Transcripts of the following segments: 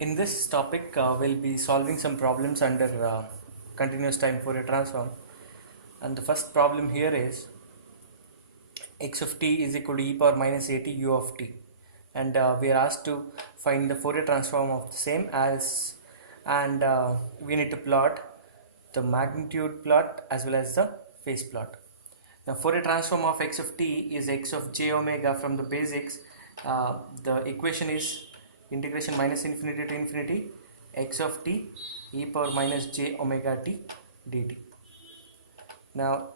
In this topic, we'll be solving some problems under continuous time Fourier transform. And the first problem here is x of t is equal to e power minus at u of t. And we are asked to find the Fourier transform of the same and we need to plot the magnitude plot as well as the phase plot. Now Fourier transform of x of t is x of j omega from the basics. The equation is integration minus infinity to infinity x of t e power minus j omega t dt. Now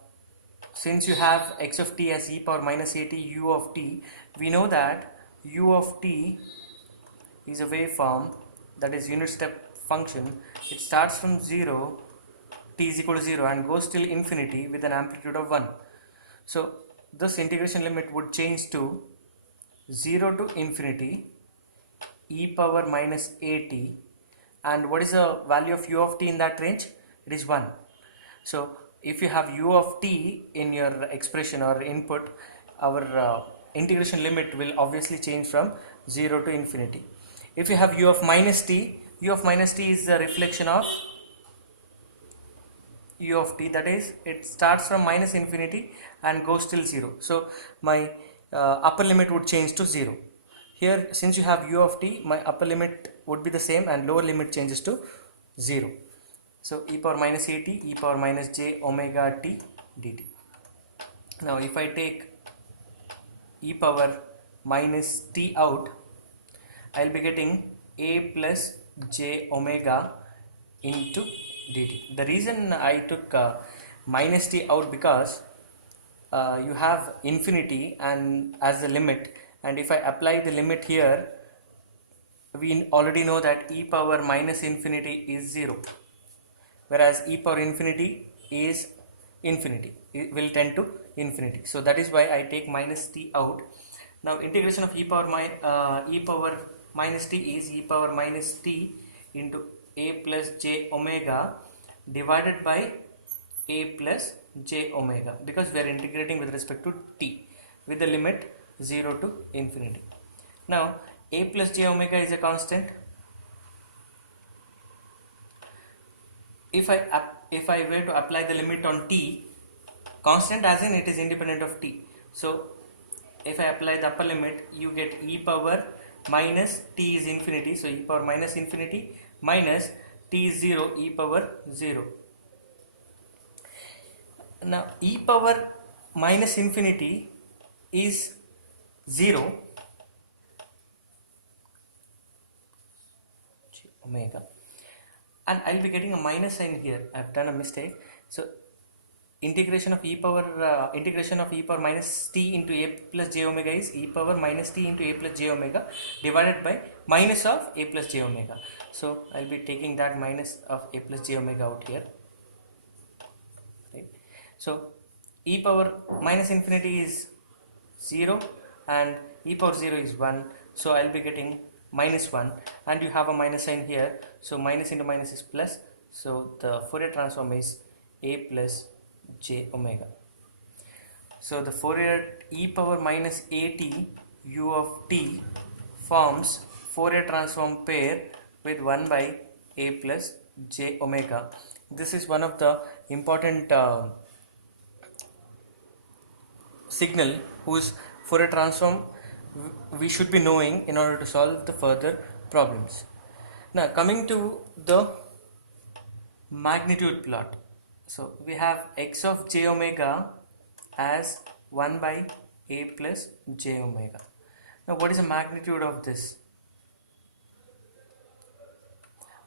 since you have x of t as e power minus at u of t, we know that u of t is a waveform, that is unit step function. It starts from 0, t is equal to 0, and goes till infinity with an amplitude of 1. So this integration limit would change to 0 to infinity e power minus at, and what is the value of u of t in that range? It is 1. So if you have u of t in your expression or input, our integration limit will obviously change from 0 to infinity. If you have u of minus t is the reflection of u of t, that is it starts from minus infinity and goes till 0. So my upper limit would change to 0. Here, since you have u of t, my upper limit would be the same and lower limit changes to 0. So e power minus at e power minus j omega t dt. Now if I take e power minus t out, I will be getting a plus j omega into dt. The reason I took minus t out because you have infinity and as the limit, and if I apply the limit here, we already know that e power minus infinity is 0, whereas e power infinity is infinity, it will tend to infinity. So that is why I take minus t out. Now integration of e power minus t is e power minus t into a plus j omega divided by a plus j omega, because we are integrating with respect to t with the limit 0 to infinity. Now a plus j omega is a constant. If I were to apply the limit on t, constant as in it is independent of t. So if I apply the upper limit, you get e power minus t is infinity, so e power minus infinity minus t is 0, e power 0. Now e power minus infinity is 0 omega, and I will be getting a minus sign here. I have done a mistake. So integration of e power minus t into a plus j omega is e power minus t into a plus j omega divided by minus of a plus j omega. So I will be taking that minus of a plus j omega out here. Right. So e power minus infinity is 0 and e power 0 is 1. So I will be getting minus 1, and you have a minus sign here. So minus into minus is plus. So the Fourier transform is a plus j omega. So the Fourier e power minus at u of t forms Fourier transform pair with 1 by a plus j omega. This is one of the important signal whose Fourier transform we should be knowing in order to solve the further problems. Now coming to the magnitude plot. So we have x of j omega as 1 by a plus j omega. Now what is the magnitude of this?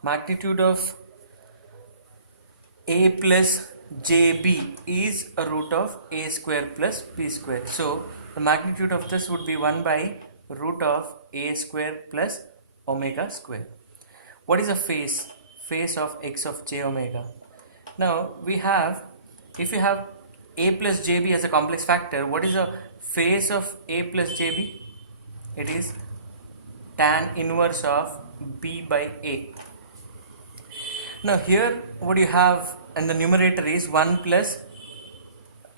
Magnitude of a plus jb is a root of a square plus b square. So the magnitude of this would be 1 by root of a square plus omega square. What is the phase of x of j omega? Now we have, if you have a plus jb as a complex factor, what is the phase of a plus jb? It is tan inverse of b by a. Now here what you have in the numerator is 1 plus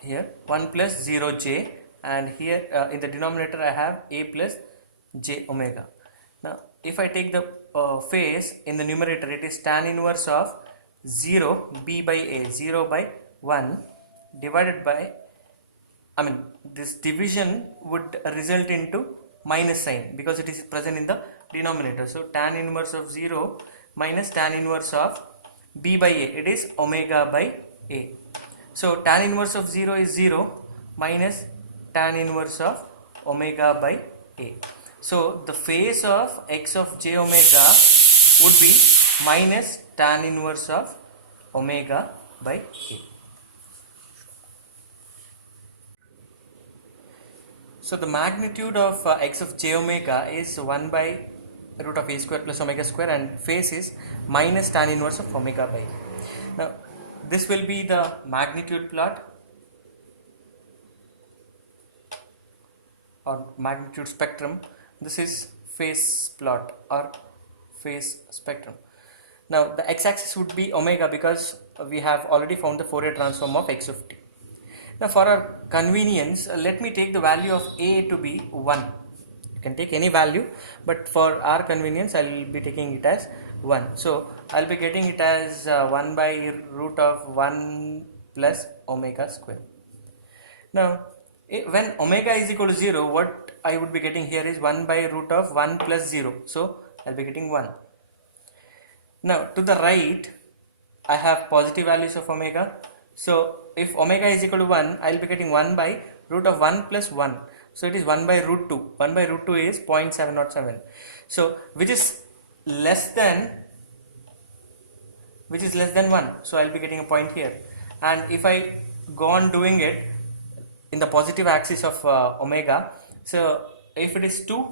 0j, and here in the denominator I have a plus j omega. Now if I take the phase in the numerator, it is tan inverse of 0 b by a, 0 by 1 divided by, this division would result into minus sign because it is present in the denominator. So tan inverse of 0 minus tan inverse of b by a, it is omega by a. So tan inverse of 0 is 0 minus tan inverse of omega by a. So the phase of x of j omega would be minus tan inverse of omega by a. So the magnitude of x of j omega is 1 by root of a square plus omega square, and phase is minus tan inverse of omega by a. Now this will be the magnitude plot or magnitude spectrum. This is phase plot or phase spectrum. Now the x-axis would be omega because we have already found the Fourier transform of x of t. Now for our convenience, let me take the value of a to be 1. You can take any value, but for our convenience I will be taking it as 1. So I will be getting it as 1 by root of 1 plus omega square. Now when omega is equal to 0, what I would be getting here is 1 by root of 1 plus 0. So I will be getting 1. Now to the right I have positive values of omega. So if omega is equal to 1, I will be getting 1 by root of 1 plus 1. So it is 1 by root 2. 1 by root 2 is 0.707. So which is less than 1. So I will be getting a point here. And if I go on doing it in the positive axis of omega, so if it is 2,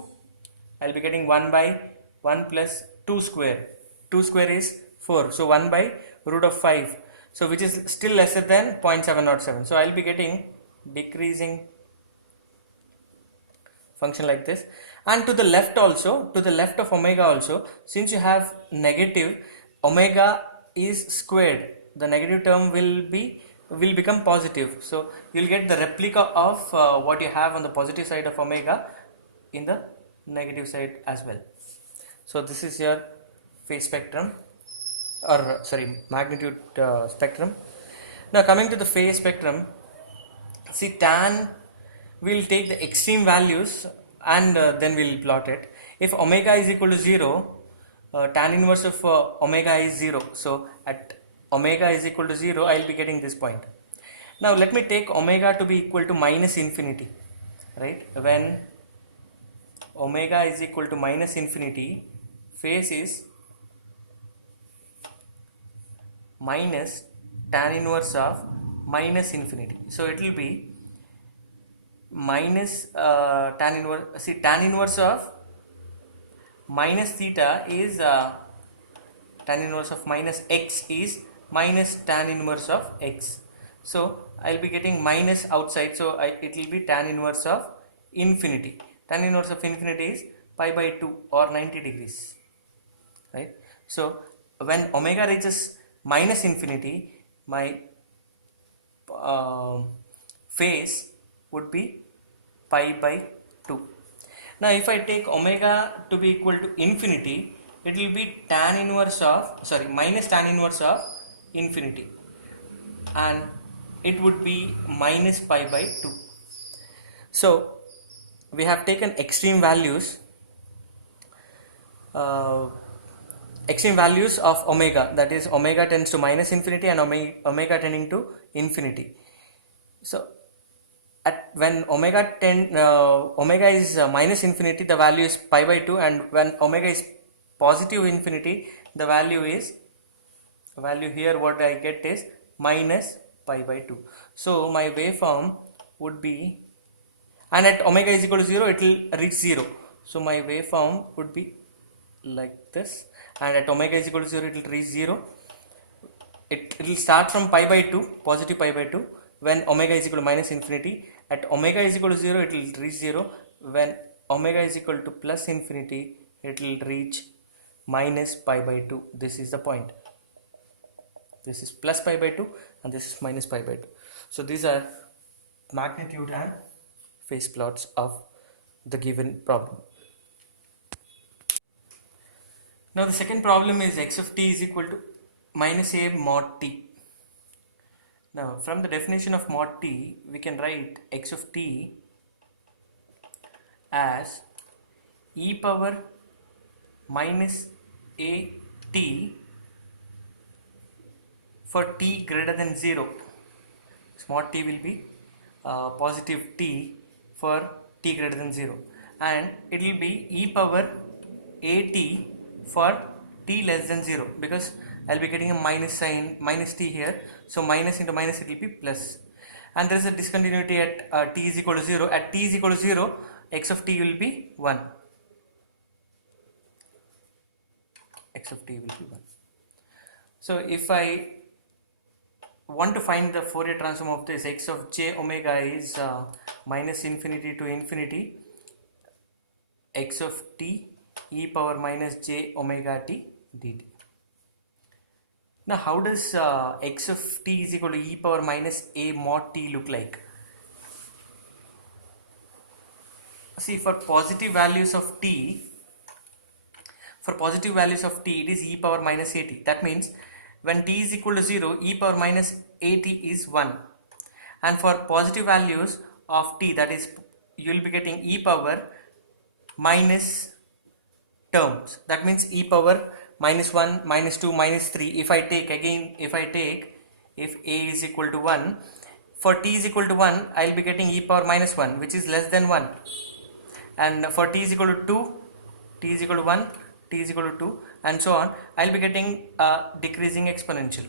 I will be getting 1 by 1 plus 2 square. 2 square is 4. So 1 by root of 5. So which is still lesser than 0.707. So I will be getting decreasing function like this. And to the left also, to the left of omega also, since you have negative, omega is squared. The negative term will become positive. So you will get the replica of what you have on the positive side of omega in the negative side as well. So this is your phase spectrum, or sorry, magnitude spectrum. Now coming to the phase spectrum, see, tan will take the extreme values and then we will plot it. If omega is equal to 0, tan inverse of omega is 0. So at omega is equal to 0, I will be getting this point. Now let me take omega to be equal to minus infinity, right? When omega is equal to minus infinity, phase is minus tan inverse of minus infinity. So it will be minus tan inverse. See, tan inverse of minus theta is tan inverse of minus x is minus tan inverse of x. So I will be getting minus outside. So it will be tan inverse of infinity. Tan inverse of infinity is pi by 2 or 90 degrees, right? So when omega reaches minus infinity, my phase would be pi by 2. Now if I take omega to be equal to infinity, it will be minus tan inverse of infinity, and it would be minus pi by 2. So we have taken extreme values of omega, that is omega tends to minus infinity and omega tending to infinity. So when omega is minus infinity, the value is pi by 2, and when omega is positive infinity, the value here what I get is minus pi by 2. So my waveform would be, and at omega is equal to 0, it will reach 0. So my waveform would be like this, and at omega is equal to 0, it will reach 0. It will start from pi by 2, positive pi by 2, when omega is equal to minus infinity. At omega is equal to 0, it will reach 0. When omega is equal to plus infinity, it will reach minus pi by 2. This is the point. This is plus pi by 2 and this is minus pi by 2. So these are magnitude and phase plots of the given problem. Now the second problem is x of t is equal to minus a mod t. Now from the definition of mod t, we can write x of t as e power minus a t for t greater than 0. Mod t will be positive t for t greater than 0, and it will be e power a t for t less than 0, because I'll be getting a minus sign, minus t here, so minus into minus it will be plus, and there is a discontinuity at t is equal to 0. At t is equal to 0, x of t will be 1. X of t will be 1. So if I want to find the Fourier transform of this, x of j omega is minus infinity to infinity x of t e power minus j omega t dt. Now how does x of t is equal to e power minus a mod t look like? See, for positive values of t, it is e power minus at. That means when t is equal to 0, e power minus at is 1, and for positive values of t, that is, you will be getting e power minus terms. That means e power minus 1, minus 2, minus 3. If a is equal to 1, for t is equal to 1, I will be getting e power minus 1, which is less than 1, and for t is equal to 2, t is equal to 1, t is equal to 2, and so on, I will be getting a decreasing exponential.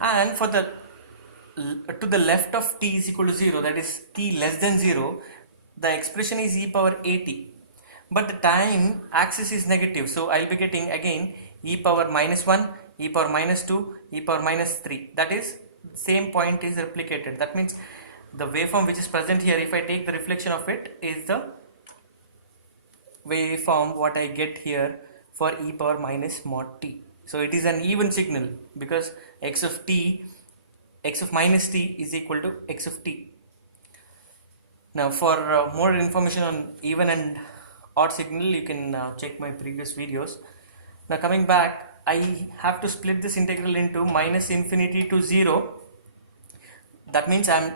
And for the to the left of t is equal to 0, that is t less than 0, the expression is e power at, but the time axis is negative, so I will be getting again e power minus 1, e power minus 2, e power minus 3. That is, same point is replicated. That means the waveform which is present here, if I take the reflection of it, is the waveform what I get here for e power minus mod t. So it is an even signal, because x of minus t is equal to x of t. Now for more information on even and odd signal, you can check my previous videos. Now coming back, I have to split this integral into minus infinity to 0. That means I am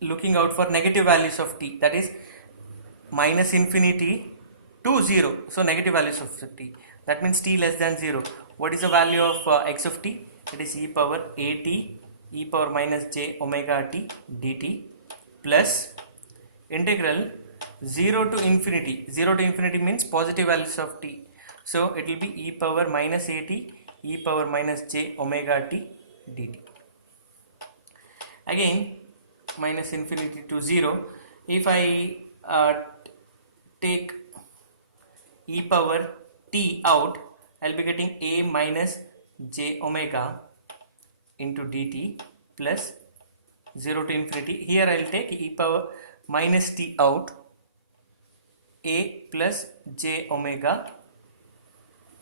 looking out for negative values of t, that is minus infinity to 0, so negative values of t. That means t less than 0. What is the value of x of t? It is e power at e power minus j omega t dt plus integral 0 to infinity. 0 to infinity means positive values of t, so it will be e power minus at e power minus j omega t dt. Again, minus infinity to 0. If I take e power t out, I will be getting a minus j omega into dt plus 0 to infinity. Here I will take e power minus t out, a plus j omega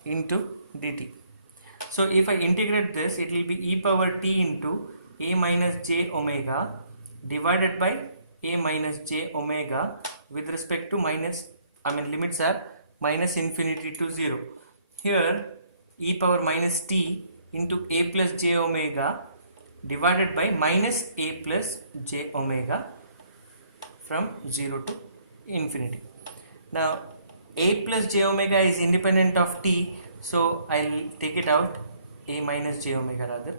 into dt. So if I integrate this, it will be e power t into a minus j omega divided by a minus j omega with respect to limits are minus infinity to 0. Here e power minus t into a plus j omega divided by minus a plus j omega from 0 to infinity. Now a plus j omega is independent of t, so I will take it out, a minus j omega rather.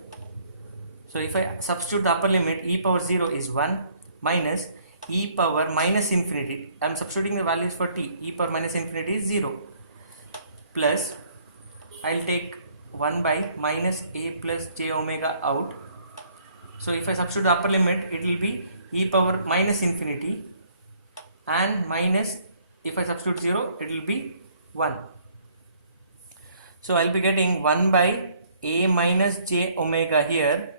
So if I substitute the upper limit, e power 0 is 1 minus e power minus infinity, I am substituting the values for t, e power minus infinity is 0, plus I will take 1 by minus a plus j omega out. So if I substitute the upper limit, it will be e power minus infinity, and minus, if I substitute 0, it will be 1. So I will be getting 1 by a minus j omega here,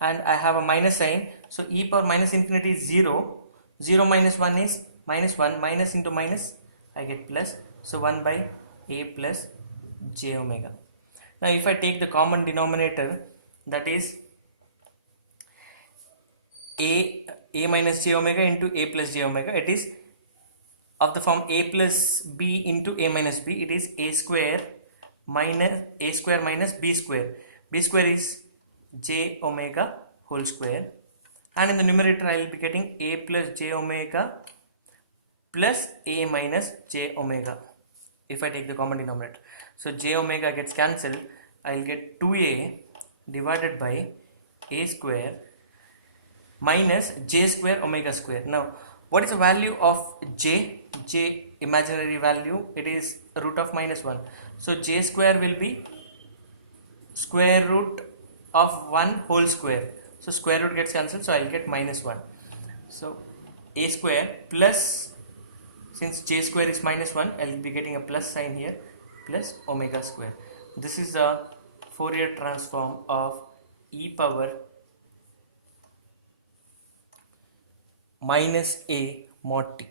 and I have a minus sign, so e power minus infinity is 0, 0 minus 1 is minus 1, minus into minus I get plus, so 1 by a plus j omega. Now if I take the common denominator, that is a minus j omega into a plus j omega, it is of the form a plus b into a minus b, it is a square minus b square. B square is j omega whole square, and in the numerator I will be getting a plus j omega plus a minus j omega if I take the common denominator. So j omega gets cancelled. I will get 2a divided by a square minus j square omega square. Now what is the value of j? J imaginary value, it is root of minus 1. So j square will be square root of 1 whole square. So square root gets cancelled, so I will get minus 1. So a square plus, since j square is minus 1, I will be getting a plus sign here, plus omega square. This is a Fourier transform of e power minus a mod t.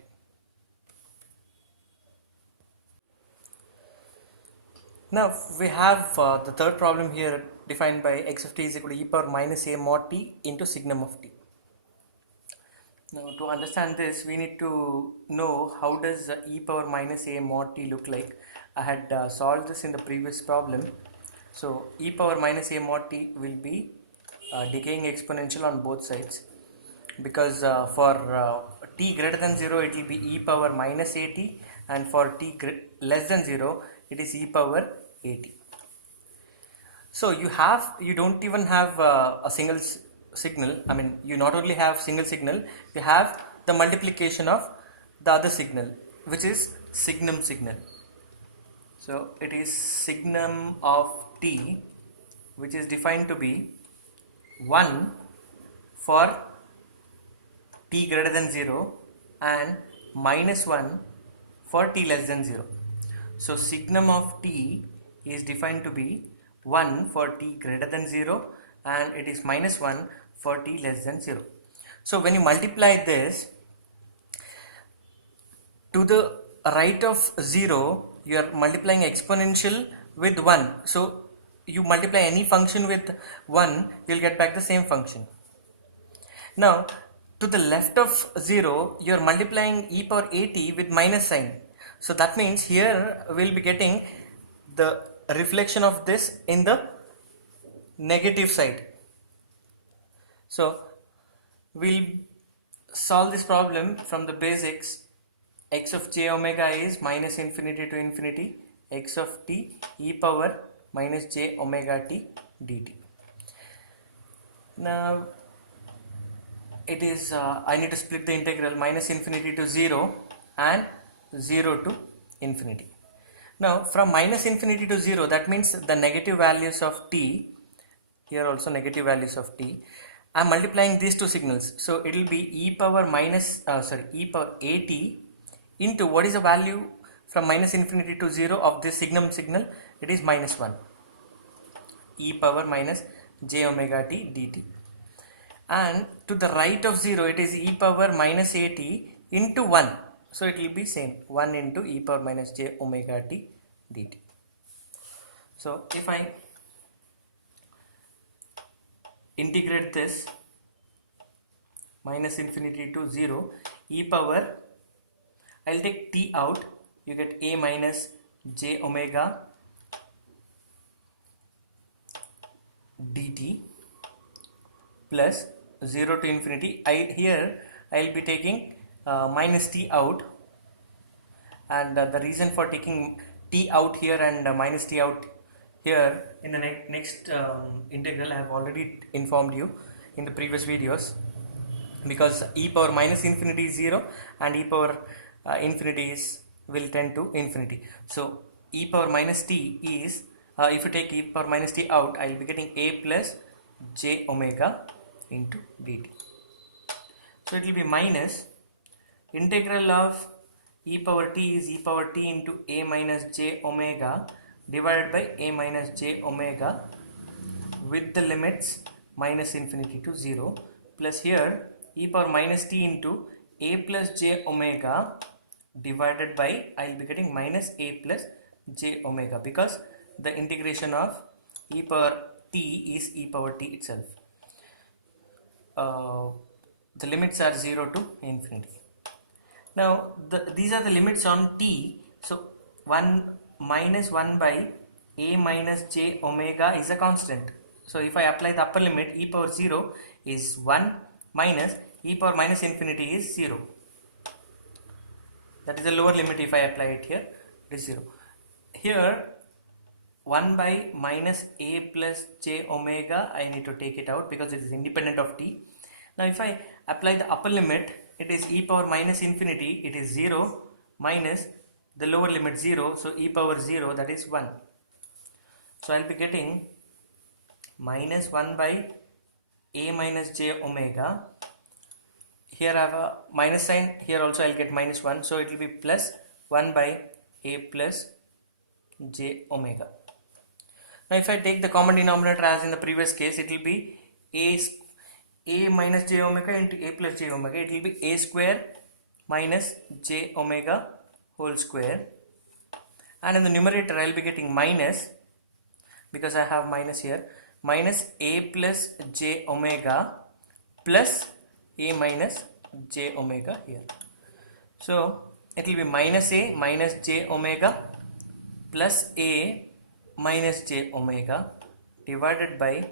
Now we have the third problem here defined by x of t is equal to e power minus a mod t into signum of t. Now to understand this, we need to know how does e power minus a mod t look like. I had solved this in the previous problem. So e power minus a mod t will be decaying exponential on both sides, because for t greater than 0 it will be e power minus at, and for t less than 0 it is e power at. So you don't even have a single signal. I mean, you not only have single signal, you have the multiplication of the other signal, which is signum signal. So it is signum of t, which is defined to be 1 for t greater than 0 and minus 1 for t less than 0. So signum of t is defined to be 1 for t greater than 0 and it is minus 1 for t less than 0. So when you multiply this, to the right of 0 you are multiplying exponential with 1. So you multiply any function with 1, you will get back the same function. Now to the left of 0 you are multiplying e power at with minus sign. So that means here we will be getting the reflection of this in the negative side. So we'll solve this problem from the basics. X of j omega is minus infinity to infinity x of t e power minus j omega t dt. Now it is I need to split the integral minus infinity to 0 and 0 to infinity. Now from minus infinity to 0, that means the negative values of t, here also negative values of t, I am multiplying these two signals. So it will be e power e power at into what is the value from minus infinity to 0 of this signum signal? It is minus 1, e power minus j omega t dt. And to the right of 0 it is e power minus at into 1. So it will be same, 1 into e power minus j omega t dt. So if I integrate this minus infinity to 0, e power, I will take t out, you get a minus j omega dt plus 0 to infinity. Here I will be taking minus t out, and the reason for taking t out here and minus t out here in the next integral I have already informed you in the previous videos, because e power minus infinity is 0 and e power infinity will tend to infinity. So e power minus t is, if you take e power minus t out, I will be getting a plus j omega into dt. So it will be minus integral of e power t is e power t into a minus j omega divided by a minus j omega with the limits minus infinity to 0, plus here e power minus t into a plus j omega divided by, I will be getting minus a plus j omega, because the integration of e power t is e power t itself. The limits are 0 to infinity. Now these are the limits on t. So 1 minus 1 by a minus j omega is a constant. So if I apply the upper limit, e power 0 is 1 minus e power minus infinity is 0. That is the lower limit. If I apply it here, it is 0. Here 1 by minus a plus j omega, I need to take it out because it is independent of t. Now if I apply the upper limit, it is e power minus infinity, it is 0 minus the lower limit 0, so e power 0, that is 1. So I'll be getting minus 1 by a minus j omega. Here I have a minus sign, here also I'll get minus 1, so it will be plus 1 by a plus j omega. Now if I take the common denominator as in the previous case, it will be a minus j omega into a plus j omega. It will be a square minus j omega whole square, and in the numerator I will be getting minus, because I have minus here, minus a plus j omega plus a minus j omega here. So it will be minus a minus j omega plus a minus j omega divided by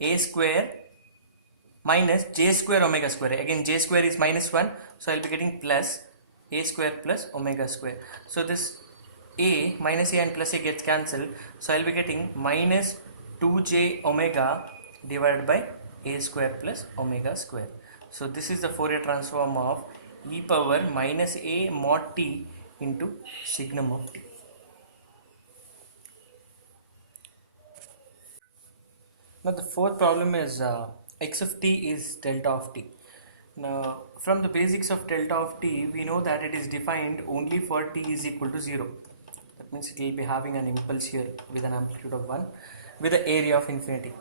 a square minus j square omega square. Again j square is minus 1, so I will be getting plus a square plus omega square. So this a minus a and plus a gets cancelled, so I will be getting minus 2j omega divided by a square plus omega square. So this is the Fourier transform of e power minus a mod t into signum of t. Now the fourth problem is x of t is delta of t. Now from the basics of delta of t, we know that it is defined only for t is equal to 0. That means it will be having an impulse here with an amplitude of 1 with the area of infinity.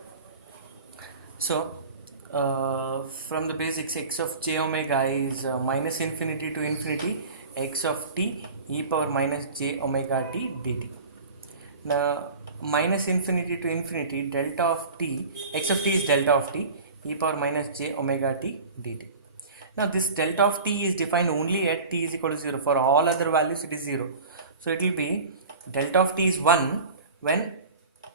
So from the basics, x of j omega is minus infinity to infinity x of t e power minus j omega t dt. Now minus infinity to infinity delta of t, x of t is delta of t e power minus j omega t dt. Now this delta of t is defined only at t is equal to 0. For all other values it is 0. So it will be delta of t is 1 when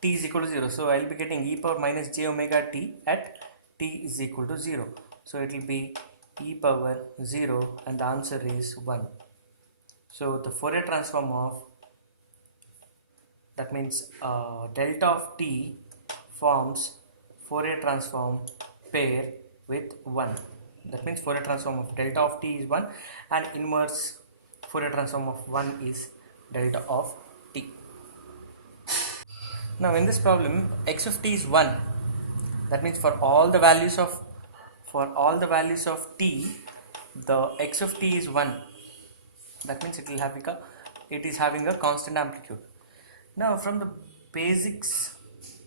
t is equal to 0. So I will be getting e power minus j omega t at t is equal to 0. So it will be e power 0 and the answer is 1. So the Fourier transform of, that means delta of t forms Fourier transform pair with 1. That means Fourier transform of delta of t is 1 and inverse Fourier transform of 1 is delta of t. Now in this problem, x of t is 1. That means for all the values of t, the x of t is 1. That means it is having a constant amplitude. Now from the basics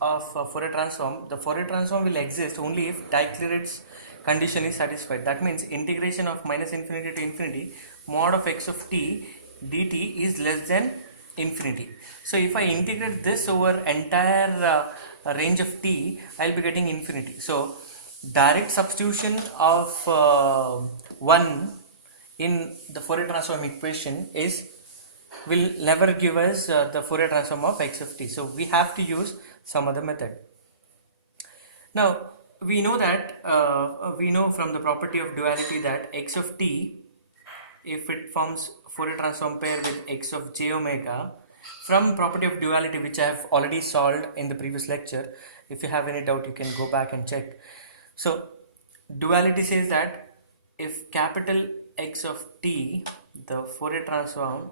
of Fourier transform, the Fourier transform will exist only if Dirichlet's condition is satisfied. That means integration of minus infinity to infinity mod of x of t dt is less than infinity. So if I integrate this over entire range of t, I will be getting infinity. So direct substitution of 1 in the Fourier transform equation will never give us the Fourier transform of x of t. So we have to use some other method. Now we know that we know from the property of duality that x of t, if it forms Fourier transform pair with x of j omega, from property of duality which I have already solved in the previous lecture. If you have any doubt, you can go back and check. So duality says that if capital X of t, the Fourier transform,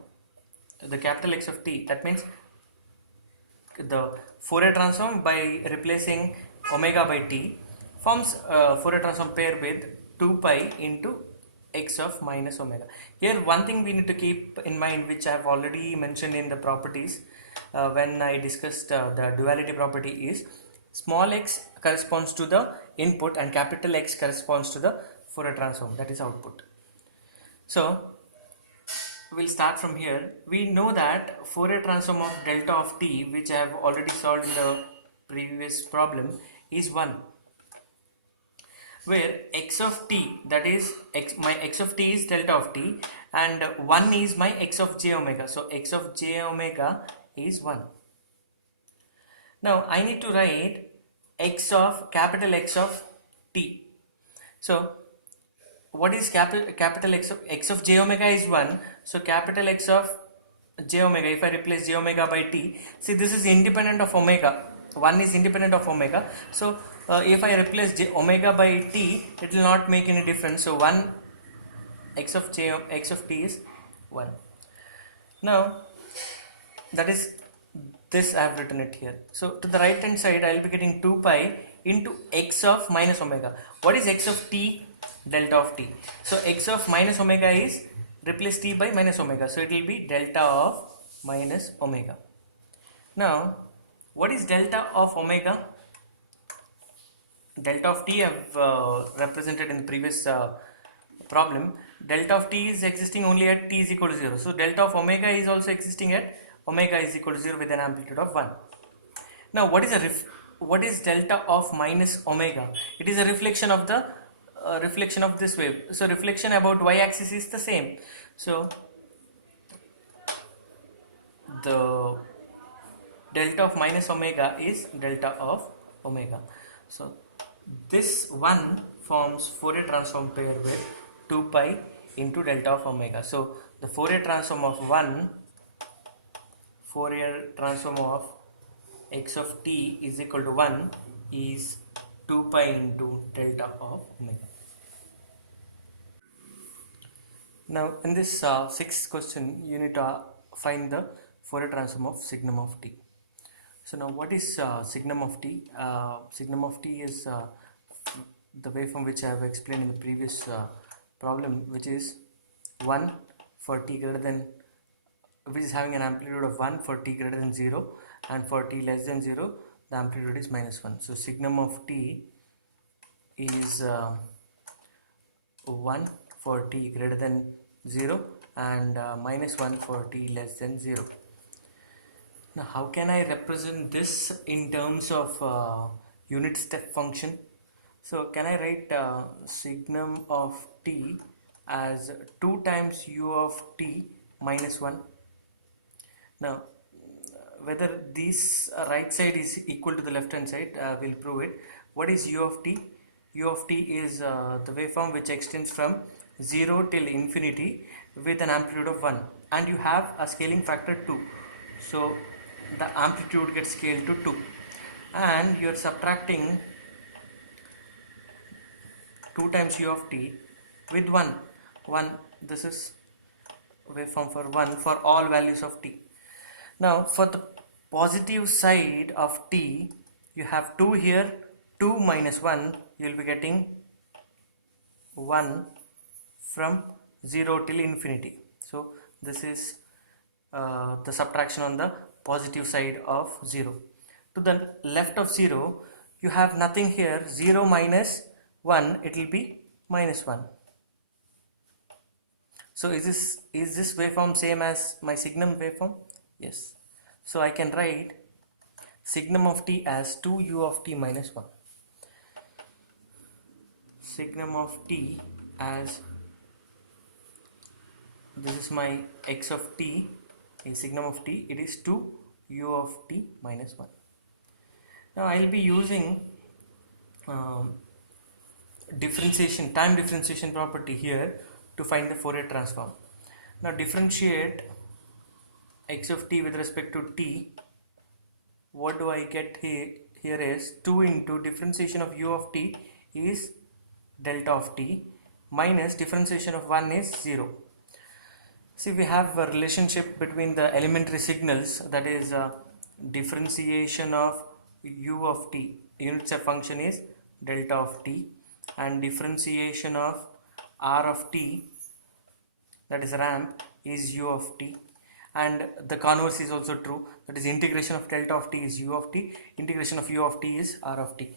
the capital X of t, that means the Fourier transform by replacing omega by t forms Fourier transform pair with 2 pi into x of minus omega. Here one thing we need to keep in mind, which I have already mentioned in the properties when I discussed the duality property, is small x corresponds to the input and capital X corresponds to the Fourier transform, that is output. So we'll start from here. We know that Fourier transform of delta of t, which I have already solved in the previous problem, is 1, where x of t, that is my x of t is delta of t and 1 is my x of j omega. So x of j omega is 1. Now I need to write capital X of t. So what is capital X of j omega is 1. So capital X of j omega, if I replace j omega by t, see this is independent of omega. 1 is independent of omega. So if I replace omega by t, it will not make any difference. So 1 x of t is 1. Now that is this, I have written it here. So to the right hand side I will be getting 2 pi into x of minus omega. What is x of t? Delta of t. So x of minus omega is, replace t by minus omega, so it will be delta of minus omega. Now what is delta of omega? Delta of t I have represented in the previous problem. Delta of t is existing only at t is equal to 0. So delta of omega is also existing at omega is equal to 0 with an amplitude of 1. Now what is delta of minus omega? It is a reflection of the this wave. So reflection about y-axis is the same. So the delta of minus omega is delta of omega. So this one forms Fourier transform pair with 2 pi into delta of omega. So the Fourier transform of Fourier transform of x of t is equal to 1 is 2 pi into delta of omega. Now in this sixth question you need to find the Fourier transform of signum of t. So now what is signum of t? Signum of t is the waveform which I have explained in the previous problem, which is 1 for t greater than, which is having an amplitude of 1 for t greater than 0, and for t less than 0 the amplitude is minus 1. So signum of t is 1 for t greater than 0 and minus 1 for t less than 0. Now how can I represent this in terms of unit step function? So can I write signum of t as 2 times u of t minus 1? Now whether this right side is equal to the left hand side, we'll prove it. What is u of t? U of t is the waveform which extends from 0 till infinity with an amplitude of 1, and you have a scaling factor 2. So the amplitude gets scaled to 2, and you are subtracting 2 times u of t with 1. This is waveform for 1 for all values of t. Now for the positive side of t, you have 2 here, 2 minus 1, you will be getting 1 from 0 till infinity. So this is the subtraction on the positive side of 0. To the left of 0 you have nothing here. 0 minus 1, it will be minus 1. So is this waveform same as my signum waveform? Yes. So I can write signum of t as 2u of t minus 1. Signum of t as, this is my x of t, in signum of t, it is 2u of t minus 1. Now I will be using time differentiation property here to find the Fourier transform. Now differentiate x of t with respect to t. What do I get here is 2 into differentiation of u of t is delta of t minus differentiation of 1 is 0. See, we have a relationship between the elementary signals, that is differentiation of u of t, unit step function is delta of t, and differentiation of r of t, that is ramp, is u of t, and the converse is also true, that is integration of delta of t is u of t, integration of u of t is r of t.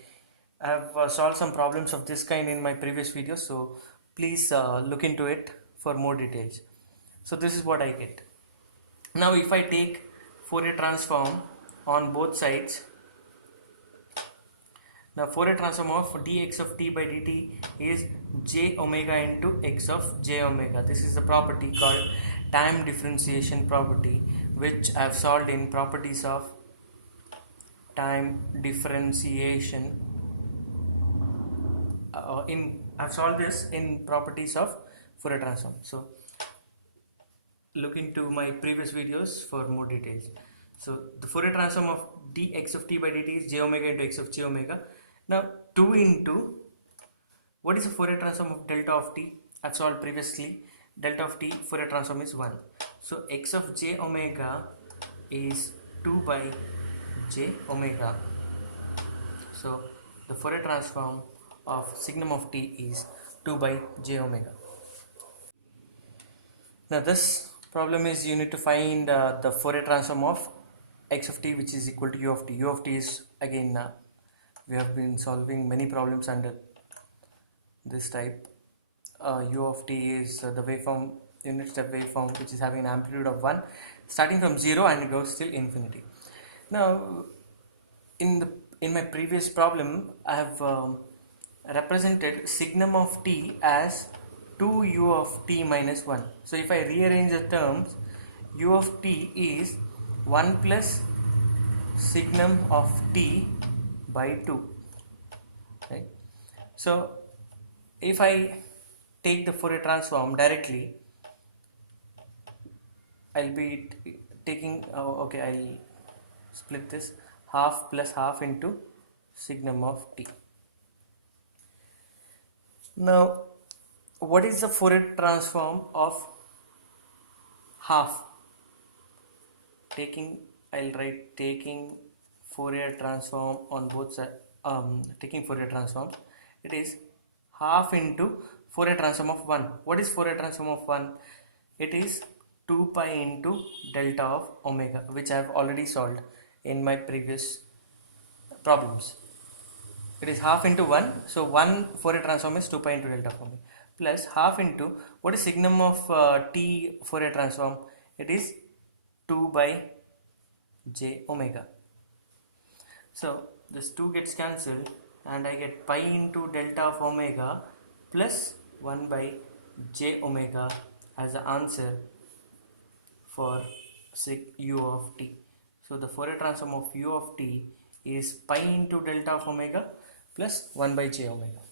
I have solved some problems of this kind in my previous videos, so please look into it for more details. So this is what I get. Now if I take Fourier transform on both sides, Now Fourier transform of dx of t by dt is j omega into x of j omega. This is the property called time differentiation property, which I have solved in properties of time differentiation. I've solved this in properties of Fourier transform. So look into my previous videos for more details. So the Fourier transform of dx of t by dt is j omega into x of j omega. Now 2 into, what is the Fourier transform of delta of t? I've solved previously. Delta of t Fourier transform is 1. So x of j omega is 2 by j omega. So the Fourier transform of signum of t is 2 by j omega. Now this problem is you need to find the Fourier transform of x of t, which is equal to u of t. U of t is again, we have been solving many problems under this type. U of t is the waveform, unit step waveform, which is having an amplitude of 1 starting from 0 and it goes till infinity. Now in my previous problem I have represented signum of t as 2u of t minus 1. So if I rearrange the terms, u of t is 1 plus signum of t by 2, right? So if I take the Fourier transform directly, I'll be taking, okay, I'll split this half plus half into signum of t. Now what is the Fourier transform of half? I'll write taking Fourier transform on both sides, taking Fourier transform, it is half into Fourier transform of 1. What is Fourier transform of 1? It is 2 pi into delta of omega, which I have already solved in my previous problems. It is half into 1, so 1 Fourier transform is 2 pi into delta of omega, plus half into, what is signum of t Fourier transform? It is 2 by j omega. So this 2 gets cancelled and I get pi into delta of omega plus 1 by j omega as the answer for sig u of t. So the Fourier transform of u of t is pi into delta of omega plus 1 by j omega.